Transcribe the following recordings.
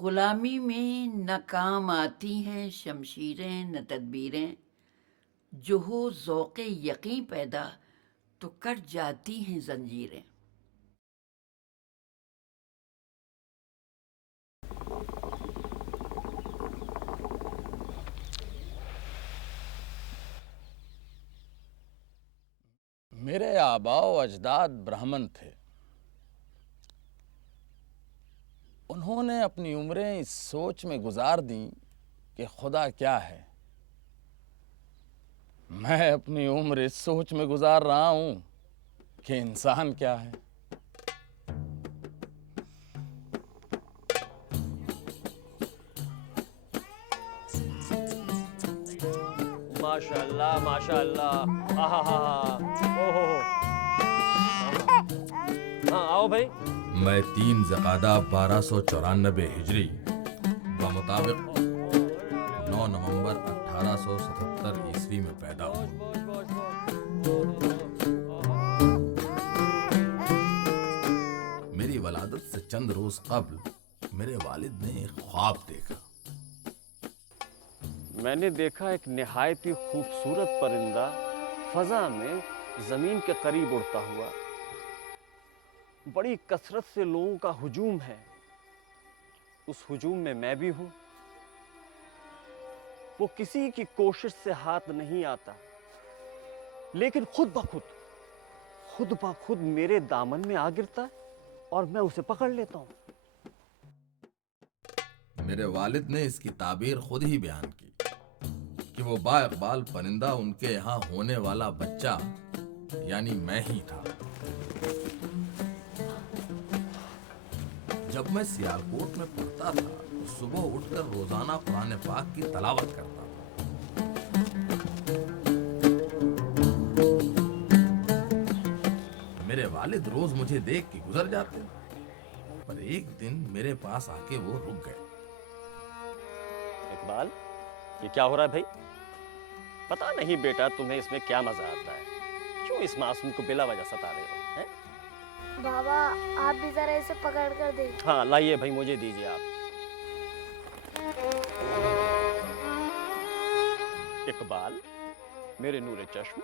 गुलामी में न काम आती हैं शमशीरें न तदबीरें, जो हो ज़ौक़े यकीन पैदा तो कट जाती हैं जंजीरें। मेरे आबाओ अजदाद ब्राह्मण थे। उन्होंने अपनी उम्रें इस सोच में गुजार दी कि खुदा क्या है। मैं अपनी उम्र इस सोच में गुजार रहा हूं कि इंसान क्या है। माशाल्लाह माशाल्लाह, आहा हा हा, ओहो हाँ आओ भाई। मैं 3 ज़क़ादा 1294 हिजरी बमुताबिक 9 नवंबर 1877 ईस्वी में पैदा हुआ। मेरी वलादत से चंद रोज कब्ल मेरे वालिद ने एक ख्वाब देखा। मैंने देखा एक निहायत ही खूबसूरत परिंदा फजा में जमीन के करीब उड़ता हुआ। बड़ी कसरत से लोगों का हुजूम है। उस हुजूम में मैं भी हूं। वो किसी की कोशिश से हाथ नहीं आता, लेकिन खुद ब खुद मेरे दामन में आ गिरता है और मैं उसे पकड़ लेता हूं। मेरे वालिद ने इसकी ताबीर खुद ही बयान की कि वो बाइकबाल परिंदा उनके यहाँ होने वाला बच्चा यानी मैं ही था। जब मैं सियालकोट में पढ़ता था तो सुबह उठकर रोजाना कुरान पाक की तलावत करता था। मेरे वालिद रोज मुझे देख के गुजर जाते, पर एक दिन मेरे पास आके वो रुक गए। इकबाल, ये क्या हो रहा है भाई? पता नहीं बेटा, तुम्हें इसमें क्या मजा आता है? क्यों इस मासूम को बिला वजह सता रहे हो हैं? बाबा, आप भी जरा इसे पकड़ कर दे। हाँ लाइए भाई, मुझे दीजिए आप। इकबाल, मेरे नूरे चश्म,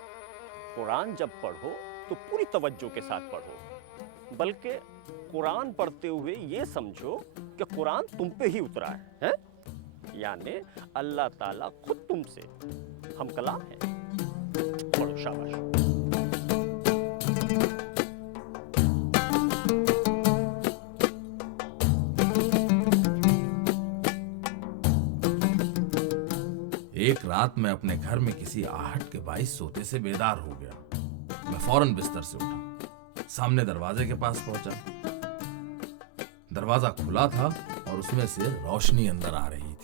कुरान जब पढ़ो तो पूरी तवज्जो के साथ पढ़ो, बल्कि कुरान पढ़ते हुए ये समझो कि कुरान तुम पे ही उतरा है? यानी अल्लाह ताला खुद तुमसे हम कलाम है। पढ़ो, शाबाश। एक रात मैं अपने घर में किसी आहट के बाइस सोते से बेदार हो गया। मैं फौरन बिस्तर से उठा, सामने दरवाजे के पास पहुंचा। दरवाजा खुला था और उसमें से रोशनी अंदर आ रही थी।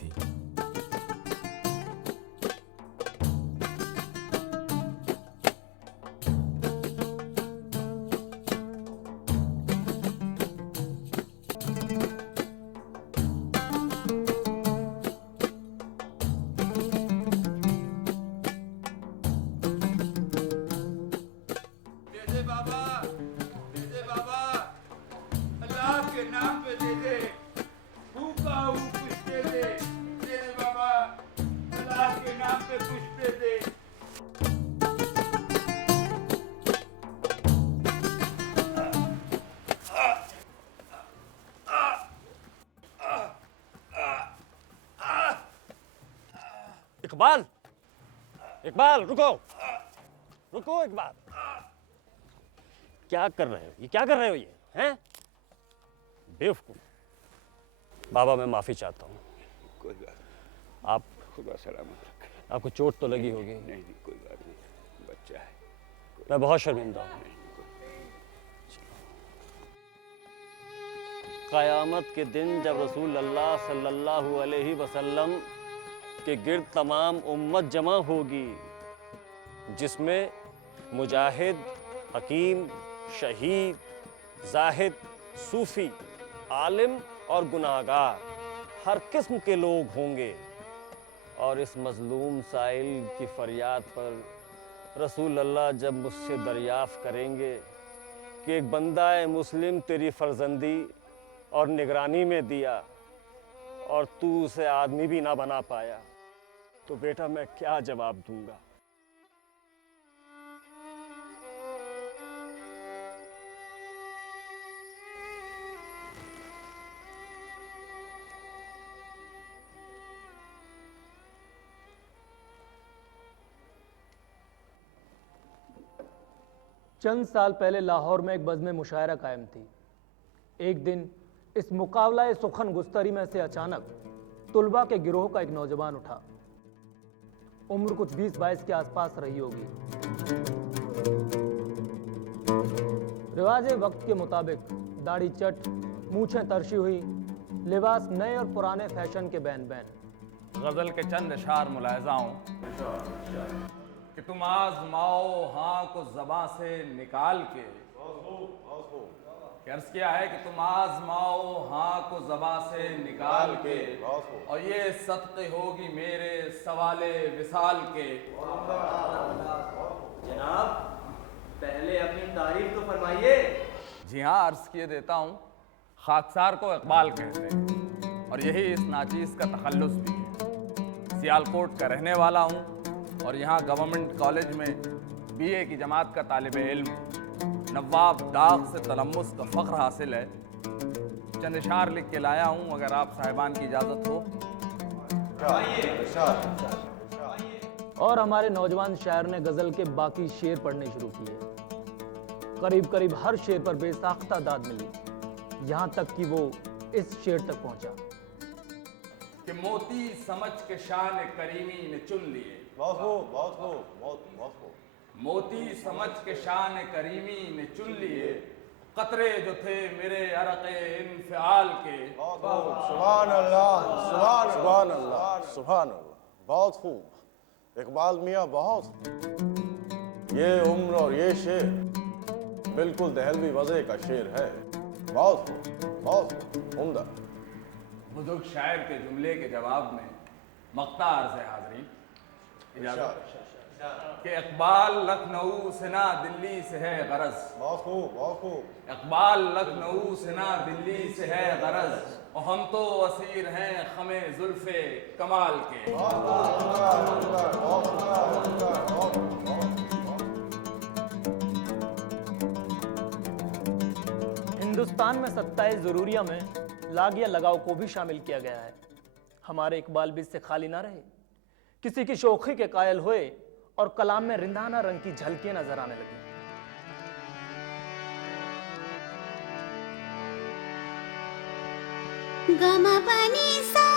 इकबाल, इकबाल रुको, रुको इकबाल। क्या कर रहे हो? ये क्या कर रहे हो? ये हैं? बेवकूफ। बाबा, मैं माफी चाहता हूँ। कोई बात आप नहीं, खुदा सलामत रखे। आपको चोट तो लगी होगी। नहीं कोई बात नहीं, बच्चा है। मैं बहुत शर्मिंदा हूँ। क़यामत के दिन जब रसूल अल्लाह सल्लल्लाहु अलैहि वसल्लम के गिर्द तमाम उम्मत जमा होगी, जिसमें मुजाहिद, हकीम, शहीद, जाहिद, सूफी, आलिम और गुनाहगार, हर किस्म के लोग होंगे, और इस मजलूम साइल की फरियाद पर रसूल अल्लाह जब मुझसे दरियाफ़्त करेंगे कि एक बंदा मुस्लिम तेरी फर्जंदी और निगरानी में दिया, और तू उसे आदमी भी ना बना पाया, तो बेटा मैं क्या जवाब दूंगा। चंद साल पहले लाहौर में एक बज़्म मुशायरा कायम थी। एक दिन इस मुकाबला सुखन गुस्तरी में से अचानक तुलबा के गिरोह का एक नौजवान उठा। उम्र कुछ 20-22 के आसपास रही होगी। रिवाज वक्त के मुताबिक दाढ़ी चट, मूछें तरशी हुई, लिबास नए और पुराने फैशन के बैन बैन। गजल के चंद अशार मुलायजाओं कि तुम आजमाओ हाँ को ज़बां से निकाल के, अर्ज किया है कि तुम आजमाओ हाँ को ज़बां से निकाल के, और ये सदक़े होगी मेरे सवाले विसाल के। जनाब पहले अपनी तारीफ तो फरमाइए। जी हाँ, अर्ज किए देता हूँ। खाकसार को इकबाल कहते हैं और यही इस नाचीज़ का तखल्लुस भी है। सियालकोट का रहने वाला हूँ और यहाँ गवर्नमेंट कॉलेज में बीए की जमात का तालिब इल्म। नवाब दाग से तलम्मुस का फ़ख्र हासिल है। चंद इशार लिख के लाया हूँ, अगर आप साहिबान की इजाज़त हो। और हमारे नौजवान शायर ने गजल के बाकी शेर पढ़ने शुरू किए। करीब करीब हर शेर पर बेसाख्ता दाद मिली, यहाँ तक कि वो इस शेर तक पहुंचा कि मोती समझ के शान करीमी ने चुन लिए। मोती समझ के शान करीमी ने चुन लिए, कतरे जो थे मेरे अरक़े इन्फ़िआल के। सुभान अल्लाह, सुभान अल्लाह, सुभान अल्लाह। बहुत खूब इकबाल मियाँ, बहुत। ये उम्र और ये शेर बिल्कुल दहलवी वज़े का शेर है। बहुत खूब, बहुत उम्दा। बुजुर्ग शायर के जुमले के जवाब में मक्ता अर्ज़ है हाज़रीन। इजाज़त कि इकबाल लखनऊ से ना दिल्ली से है गरज। बहुत खूब, बहुत खूब। इकबाल लखनऊ से ना दिल्ली से है गरज, और हम तो असीर हैं खमे जुल्फे कमाल के। हिंदुस्तान में 27 ज़रूरिया में लाग या लगाव को भी शामिल किया गया है। हमारे इकबाल भी इससे खाली ना रहे, किसी की शोखी के कायल हुए और कलाम में रिंदाना रंग की झलकियां नजर आने लगी। गमा पानी सा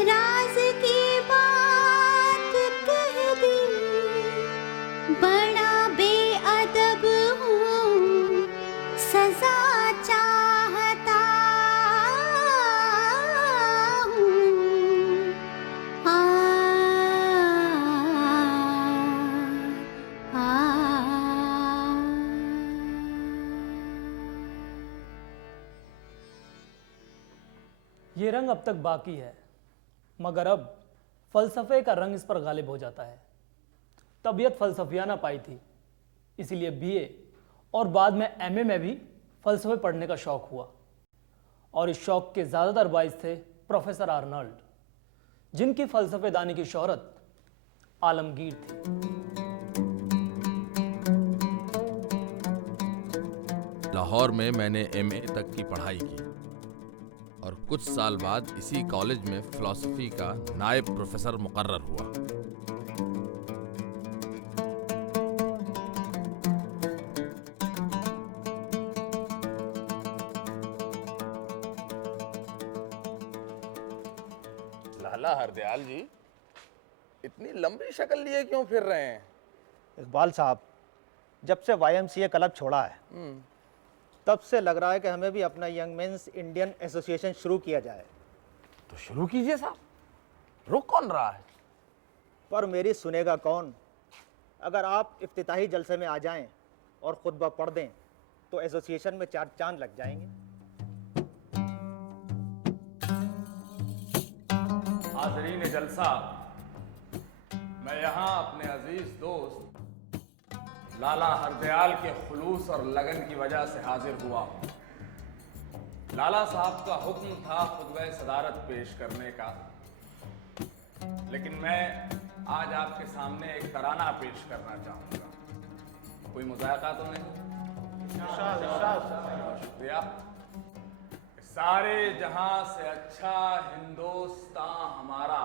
राज की बात कह दे। ये रंग अब तक बाकी है, मगर अब फ़लसफ़े का रंग इस पर गालिब हो जाता है। तबीयत फ़लसफियाना पाई थी, इसीलिए बीए और बाद में एमए में भी फ़लसफ़े पढ़ने का शौक़ हुआ। और इस शौक़ के ज़्यादातर बाइस थे प्रोफेसर आर्नल्ड, जिनकी फ़लसफ़ेदानी की शोहरत आलमगीर थी। लाहौर में मैंने एमए तक की पढ़ाई की और कुछ साल बाद इसी कॉलेज में फिलॉसफी का नायब प्रोफेसर मुकर्रर हुआ। लाला हरदयाल जी, इतनी लंबी शक्ल लिए क्यों फिर रहे हैं? इकबाल साहब, जब से YMCA क्लब छोड़ा है तब से लग रहा है कि हमें भी अपना यंग मेंस इंडियन एसोसिएशन शुरू किया जाए। तो शुरू कीजिए साहब, रुक कौन रहा है? पर मेरी सुनेगा कौन? अगर आप इफ्तिताही जलसे में आ जाएं और खुतबा पढ़ दें तो एसोसिएशन में 4 चांद लग जाएंगे। हाज़रीन जलसा, मैं यहाँ अपने अजीज दोस्त लाला हरदयाल के खुलूस और लगन की वजह से हाजिर हुआ हूँ। लाला साहब का हुक्म था खुतबा सदारत पेश करने का, लेकिन मैं आज आपके सामने एक तराना पेश करना चाहूँगा। कोई मुज़ायका तो नहीं? शुक्रिया। सारे जहां से अच्छा हिंदुस्तान हमारा,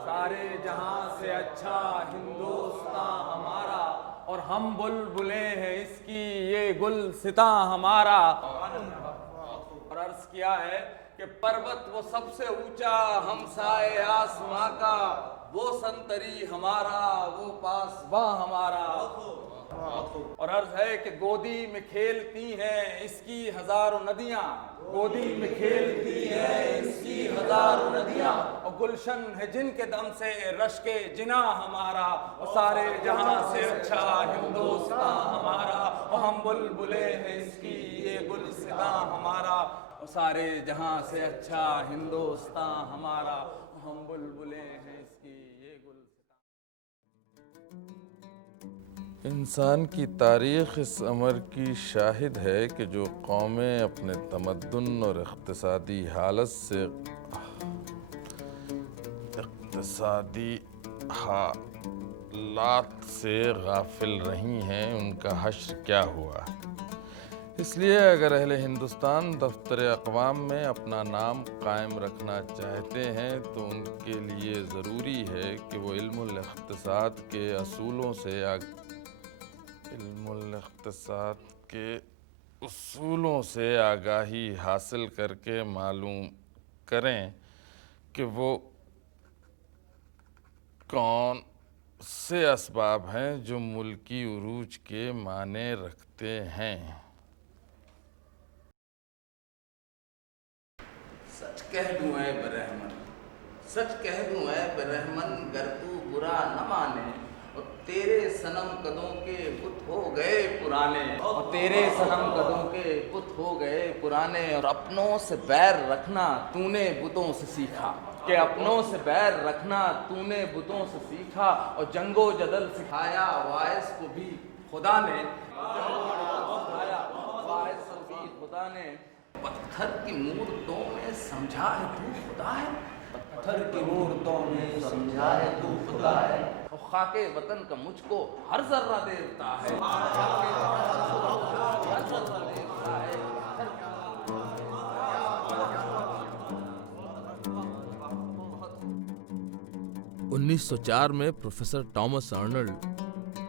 सारे जहां से अच्छा हिंदुस्तान हमारा, और हम बुलबुले हैं इसकी ये गुलसिता हमारा। और अर्ज किया है कि पर्वत वो सबसे ऊंचा हमसाए आसमां का, वो संतरी हमारा, वो पासबां हमारा। और अर्ज है कि गोदी में खेलती हैं इसकी हजारों नदियां, गोदी में खेलती हैं इसकी हजारों नदियां, और गुलशन है जिनके दम से रश्के जिना हमारा, और सारे जहां से अच्छा हिंदुस्तान हमारा, और हम बुलबुले हैं इसकी ये गुलसिता हमारा, और सारे जहां से अच्छा हिंदुस्तान हमारा, और हम बुलबुले हैं इसकी ये गुलसिता। इंसान की तारीख़ इस अमर की शाहिद है कि जो कौमें अपने तमद्दुन और इक़्तिसादी हालत से गाफिल रही हैं, उनका हश्र क्या हुआ। इसलिए अगर अहले हिंदुस्तान दफ्तर अक़वाम में अपना नाम कायम रखना चाहते हैं तो उनके लिए ज़रूरी है कि वो इल्मुल इक़्तिसाद के उसूलों से आगाही हासिल करके मालूम करें कि वो कौन से असबाब हैं जो मुल्की उरूज के माने रखते हैं। सच कह दूं ऐ बरहमन, सच कह दूं ऐ बरहमन, गर तू बुरा न माने, और तेरे सनम कदों के बुत हो गए पुराने, और तेरे सनम कदों के बुत हो गए पुराने। और अपनों से बैर रखना तूने बुतों से सीखा, कि अपनों से बैर रखना तूने बुतों से सीखा, और जंगो जदल सिखाया वाइस को भी खुदा ने, वाइस को भी खुदा ने। पत्थर की मूर्तों में समझा है तू खुदा है, पत्थर की मूर्तों में समझा है तू खुदा है, और खाके वतन का मुझको हर जर्रा देता है, हर जर्रा देता है। 1904 में प्रोफेसर टॉमस आर्नल्ड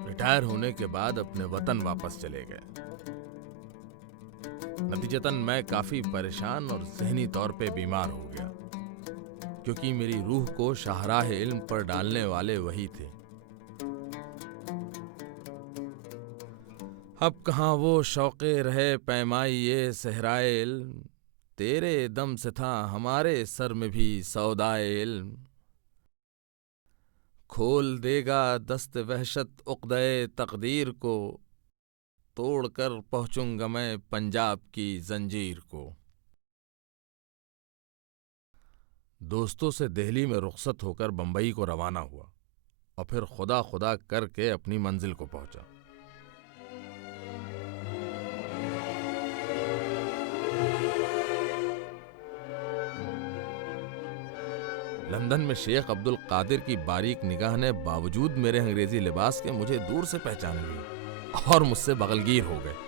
रिटायर होने के बाद अपने वतन वापस चले गए। नतीजतन मैं काफी परेशान और ज़हनी तौर पे बीमार हो गया, क्योंकि मेरी रूह को शाहराह इल्म पर डालने वाले वही थे। अब कहाँ वो शौक़े रहे पैमाई ये सहराए इल्म, तेरे दम से था हमारे सर में भी सौदाए इल्म। खोल देगा दस्त वहशत उक़्दे तक़दीर को, तोड़कर पहुँचूंगा मैं पंजाब की जंजीर को। दोस्तों से दिल्ली में रुखसत होकर बंबई को रवाना हुआ और फिर खुदा खुदा करके अपनी मंजिल को पहुंचा। लंदन में शेख अब्दुल कादिर की बारीक निगाह ने बावजूद मेरे अंग्रेजी लिबास के मुझे दूर से पहचान लिया और मुझसे बगलगीर हो गए।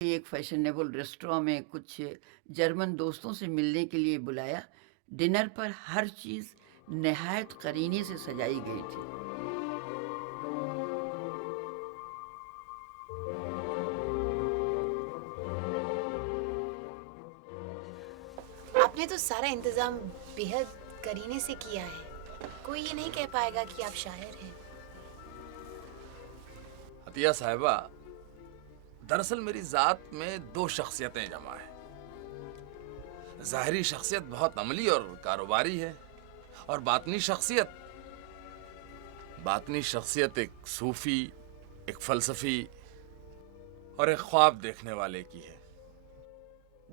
एक फैशनेबल रेस्टोरेंट में कुछ जर्मन दोस्तों से मिलने के लिए बुलाया। डिनर पर हर चीज़ नहायत करीने से सजाई गई थी। आपने तो सारा इंतजाम बेहद करीने से किया है। कोई ये नहीं कह पाएगा कि आप शायर हैं। अतिया साहिबा, दरअसल मेरी जात में दो शख्सियतें जमा है। ज़ाहिरी शख्सियत बहुत अमली और कारोबारी है, और बातनी शख्सियत एक सूफी, एक फलसफी और एक ख्वाब देखने वाले की है।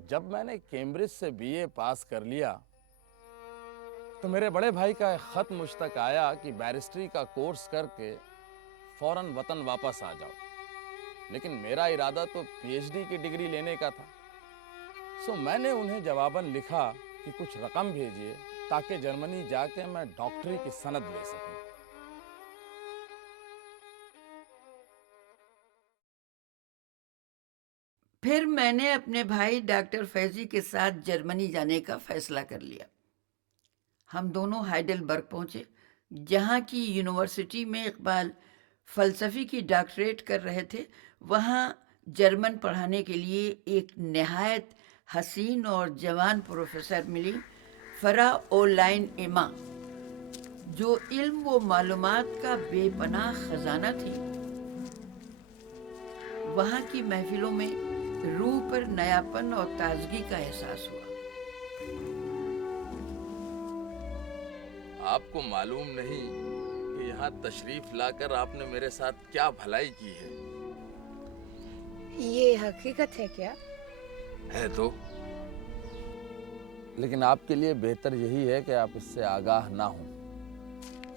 जब मैंने कैम्ब्रिज से बीए पास कर लिया तो मेरे बड़े भाई का एक खत मुझ तक आया कि बैरिस्ट्री का कोर्स करके फौरन वतन वापस आ जाओ। लेकिन मेरा इरादा तो पीएचडी की डिग्री लेने का था। सो मैंने उन्हें जवाबन लिखा कि कुछ रकम भेजिए ताकि जर्मनी जाके मैं डॉक्टरी की सनद ले सकूं। फिर मैंने अपने भाई डॉक्टर फैजी के साथ जर्मनी जाने का फैसला कर लिया। हम दोनों हाइडेलबर्ग पहुंचे, जहां की यूनिवर्सिटी में इकबाल फ़लसफ़ी की डॉक्टरेट कर रहे थे। वहाँ जर्मन पढ़ाने के लिए एक नहायत हसीन और जवान प्रोफेसर मिली, फरा ओलाइन एमा, जो इल्म व मालूमात का बेपनाह खजाना थी। वहाँ की महफिलों में रूह पर नयापन और ताजगी का एहसास हुआ। आपको मालूम नहीं कि यहाँ तशरीफ लाकर आपने मेरे साथ क्या भलाई की है। ये हकीकत है क्या? है तो, लेकिन आपके लिए बेहतर यही है कि आप इससे आगाह ना हो।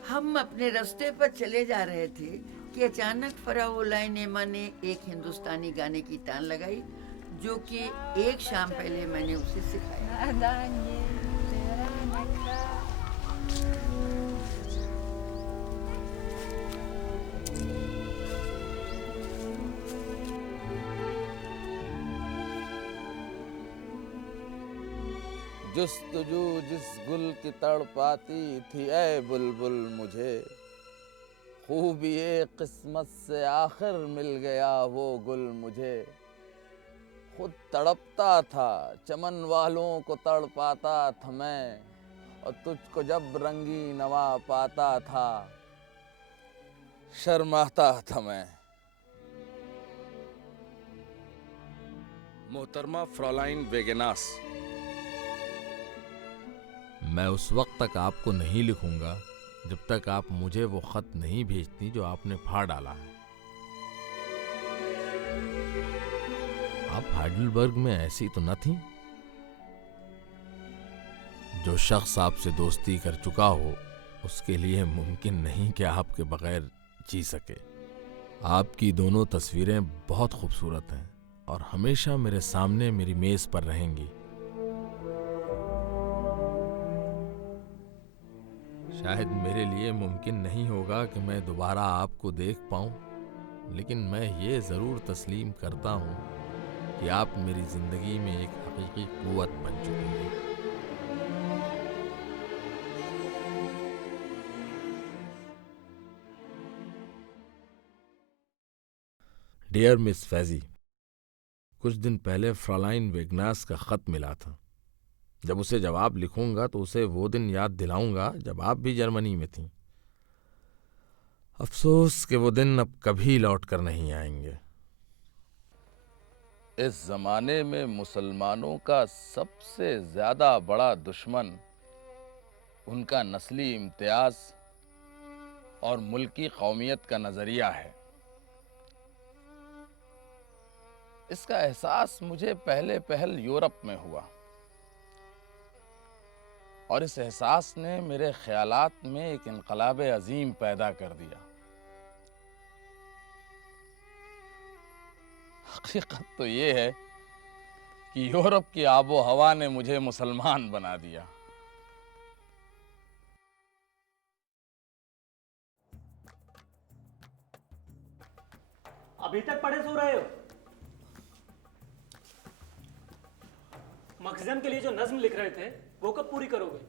हम अपने रास्ते पर चले जा रहे थे कि अचानक फराओलाइन एमा ने एक हिंदुस्तानी गाने की तान लगाई, जो कि एक शाम पहले मैंने उसे सिखाया। जुस्तजू जिस गुल की तड़पाती थी ऐ बुलबुल मुझे, खूबिए किस्मत से आखिर मिल गया वो गुल मुझे। खुद तड़पता था, चमन वालों को तड़पाता था मैं, और तुझको जब रंगी नवा पाता था शर्माता था मैं। मोहतरमा फ्रॉलाइन वेगेनास, मैं उस वक्त तक आपको नहीं लिखूंगा जब तक आप मुझे वो खत नहीं भेजती जो आपने फाड़ डाला है। आप हाइडलबर्ग में ऐसी तो न थी? जो शख्स आपसे दोस्ती कर चुका हो उसके लिए मुमकिन नहीं कि आपके बगैर जी सके। आपकी दोनों तस्वीरें बहुत खूबसूरत हैं और हमेशा मेरे सामने मेरी मेज पर रहेंगी। शायद मेरे लिए मुमकिन नहीं होगा कि मैं दोबारा आपको देख पाऊं, लेकिन मैं ये ज़रूर तस्लीम करता हूं कि आप मेरी ज़िंदगी में एक हकीकी क़ुव्वत बन चुकी हैं। डियर मिस फैजी, कुछ दिन पहले फ्रॉलाइन वेगनास का ख़त मिला था। जब उसे जवाब लिखूंगा तो उसे वो दिन याद दिलाऊंगा जब आप भी जर्मनी में थीं। अफसोस कि वो दिन अब कभी लौट कर नहीं आएंगे। इस जमाने में मुसलमानों का सबसे ज्यादा बड़ा दुश्मन उनका नस्ली इम्तियाज और मुल्की कौमियत का नजरिया है। इसका एहसास मुझे पहले पहल यूरोप में हुआ और इस एहसास ने मेरे ख्यालात में एक इनकलाब अजीम पैदा कर दिया। हकीकत तो ये है कि यूरोप की आबो हवा ने मुझे मुसलमान बना दिया। अभी तक पढ़े सो रहे हो? मखजम के लिए जो नज्म लिख रहे थे वो कब पूरी करोगे?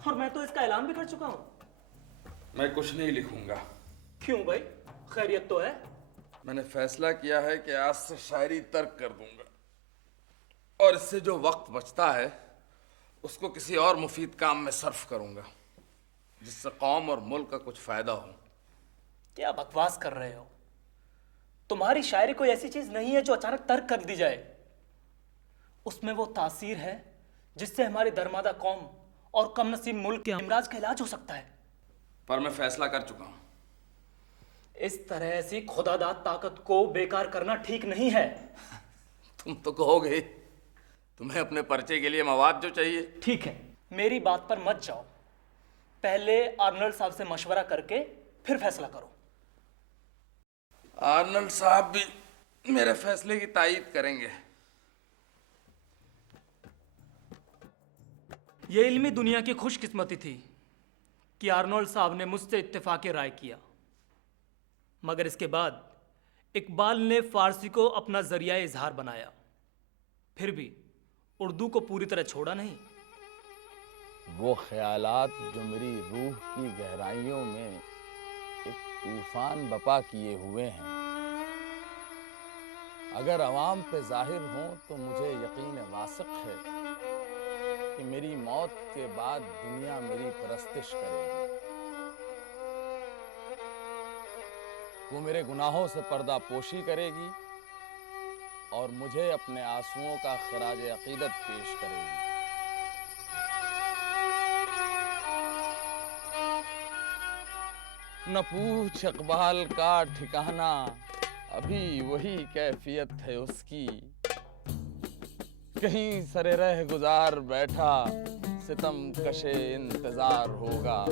और मैं तो इसका ऐलान भी कर चुका हूं। मैं कुछ नहीं लिखूंगा। क्यों भाई, खैरियत तो है? मैंने फैसला किया है कि आज से शायरी तर्क कर दूंगा और इससे जो वक्त बचता है उसको किसी और मुफीद काम में सर्फ करूंगा जिससे कौम और मुल्क का कुछ फायदा हो। क्या बकवास कर रहे हो? तुम्हारी शायरी कोई ऐसी चीज नहीं है जो अचानक तर्क कर दी जाए। उसमें वो तासीर है जिससे हमारी दरमादा कौम और कम नसीब मुल्क के हमराज का इलाज हो सकता है। पर मैं फैसला कर चुका हूं। इस तरह ऐसी खुदादाद ताकत को बेकार करना ठीक नहीं है। तुम तो कहोगे तुम्हें अपने पर्चे के लिए मवाद जो चाहिए। ठीक है, मेरी बात पर मत जाओ। पहले आर्नल्ड साहब से मशवरा करके फिर फैसला करो। आर्नल्ड साहब भी मेरे फैसले की तायीद करेंगे। ये इल्मी दुनिया की खुशकिस्मती थी कि आर्नोल्ड साहब ने मुझसे इत्तेफाक राय किया, मगर इसके बाद इकबाल ने फारसी को अपना जरिया इजहार बनाया, फिर भी उर्दू को पूरी तरह छोड़ा नहीं। वो ख्यालात जो मेरी रूह की गहराइयों में एक तूफान बपा किए हुए हैं, अगर अवाम पे जाहिर हों तो मुझे यकीन वासिक है कि मेरी मौत के बाद दुनिया मेरी परस्तिश करेगी। वो मेरे गुनाहों से पर्दा पोशी करेगी और मुझे अपने आंसुओं का खराज अकीदत पेश करेगी। न पूछ इकबाल का ठिकाना, अभी वही कैफियत है उसकी। कहीं सरे रह गुजार बैठा, सितम कशे इंतजार होगा।